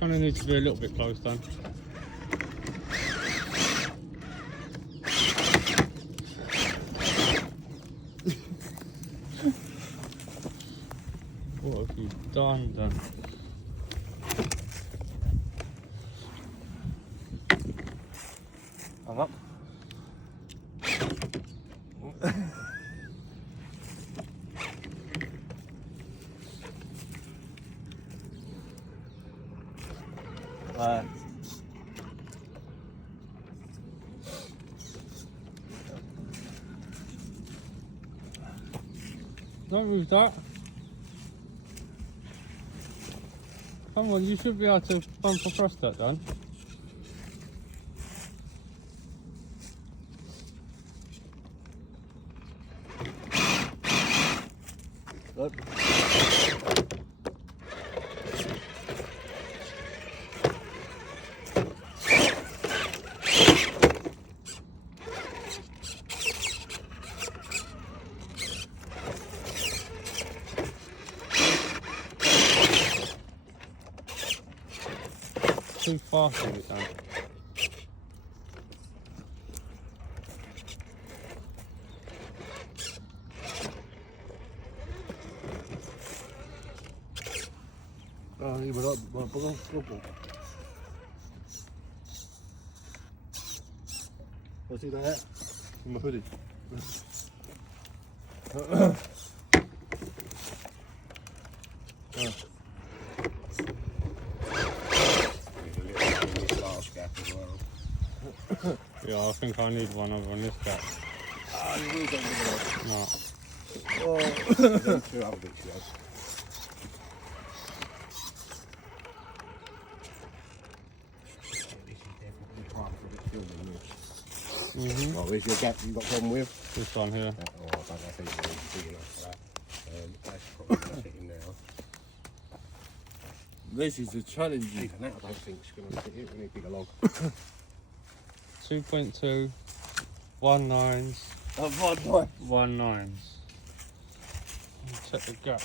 Kind of needs to be a little bit close then. What have you done then? I'm up. Don't move that. Come on, you should be able to bump across that then. Look. 2 fast every time. Ini pegang kerupuk. Masih dah ya? Masih di. Yeah, I think I need one over on this gap. You really don't need it. No. Oh, two other bits, yes. Oh, where's your gap you got a problem with? This one here. Oh, I don't know if it's really big enough for that. That's probably going to fit in now. This is a challenge. Even that I don't think it's going to fit in. We need a bigger log. 2.2, 1.9s, 1.9s. Check the gap.